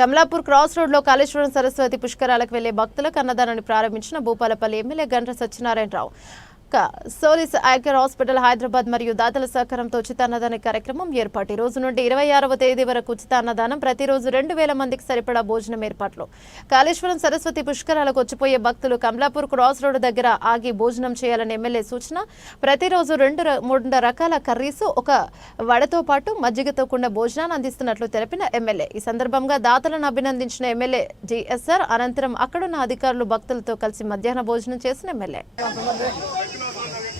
Kamalapur cross రోడ్లో కాళేశ్వరం సరస్వతి పుష్కరాలకు వెళ్ళే భక్తులకు అన్నదానాన్ని ప్రారంభించిన భూపాలపల్లి ఎమ్మెల్యే గండ్ర సత్యనారాయణరావు. క- సోలిస్ ఐకర్ హాస్పిటల్ హైదరాబాద్ మరియు దాతల సహకారంతో ఉచిత అన్నదాన కార్యక్రమం ఏర్పాటు. ఈ రోజు నుండి ఇరవై ఆరవ తేదీ వరకు ఉచిత అన్నదానం ప్రతిరోజు రెండు వేల మందికి సరిపడా భోజనం ఏర్పాట్లు. కాళేశ్వరం సరస్వతి పుష్కరాలకు వచ్చిపోయే భక్తులు కమలాపూర్ క్రాస్ రోడ్ దగ్గర ఆగి భోజనం చేయాలని ఎమ్మెల్యే సూచన. ప్రతిరోజు రెండు మూడు రకాల కర్రీస్ ఒక వడతో పాటు మజ్జిగతో కూడిన భోజనాన్ని అందిస్తున్నట్లు తెలిపిన ఎమ్మెల్యే. ఈ సందర్భంగా దాతలను అభినందించిన ఎమ్మెల్యే జిఎస్ఆర్ అనంతరం అక్కడున్న అధికారులు భక్తులతో కలిసి మధ్యాహ్న భోజనం చేసిన ఎమ్మెల్యే.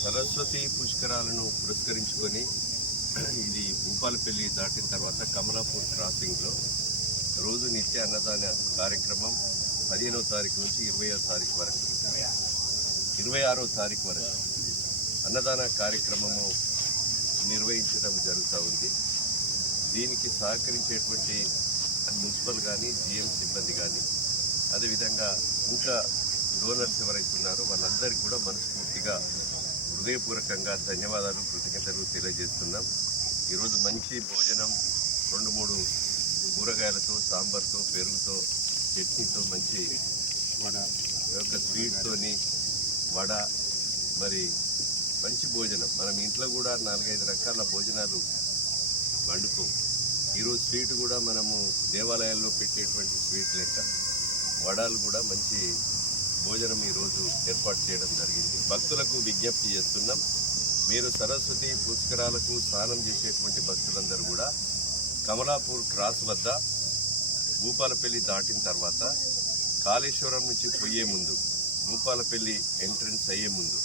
సరస్వతి పుష్కరాలను పురస్కరించుకొని ఇది భూపాలపల్లి దాటిన తర్వాత కమలాపూర్ క్రాసింగ్లో రోజు నిత్య అన్నదాన కార్యక్రమం పదిహేనవ తారీఖు నుంచి ఇరవయో తారీఖు వరకు. ఇరవై ఆరో తారీఖు వరకు అన్నదాన కార్యక్రమము నిర్వహించడం జరుగుతూ ఉంది. దీనికి సహకరించేటువంటి మున్సిపల్ కానీ జిఎం సిబ్బంది కానీ అదేవిధంగా ఇంకా డోనర్స్ ఎవరైతే ఉన్నారో వాళ్ళందరికీ కూడా మనస్ఫూర్తిగా హృదయపూర్వకంగా ధన్యవాదాలు కృతజ్ఞతలు తెలియజేస్తున్నాం. ఈరోజు మంచి భోజనం రెండు మూడు కూరగాయలతో సాంబార్తో పెరుగుతో చట్నీతో మంచి వడ యొక్క స్వీట్తోని వడ మరి మంచి భోజనం. మనం ఇంట్లో కూడా నాలుగైదు రకాల భోజనాలు వండుకో ఈరోజు స్వీట్ కూడా మనము దేవాలయాల్లో పెట్టేటువంటి స్వీట్ లెక్క. వడాలు కూడా మంచి భోజనం ఈరోజు ఏర్పాటు చేయడం జరిగింది. భక్తులకు విజ్ఞప్తి చేస్తున్నాం. మీరు సరస్వతి పుష్కరాలకు స్నానం చేసేటువంటి భక్తులందరూ కూడా కమలాపూర్ క్రాస్ వద్ద భూపాలపల్లి దాటిన తర్వాత కాళేశ్వరం నుంచి పోయే ముందు భూపాలపల్లి ఎంట్రన్స్ అయ్యే ముందు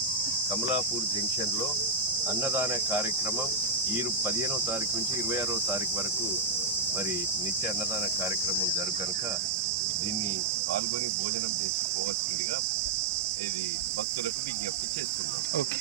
కమలాపూర్ జంక్షన్లో అన్నదాన కార్యక్రమం ఈ పదిహేనవ తారీఖు నుంచి ఇరవై ఆరవ తారీఖు వరకు మరి నిత్య అన్నదాన కార్యక్రమం జరుగు కనుక దీన్ని పాల్గొని భోజనం చేసి పోవాల్సిందిగా ఇది భక్తులకు విజ్ఞప్తి చేస్తున్నాం. ఓకే.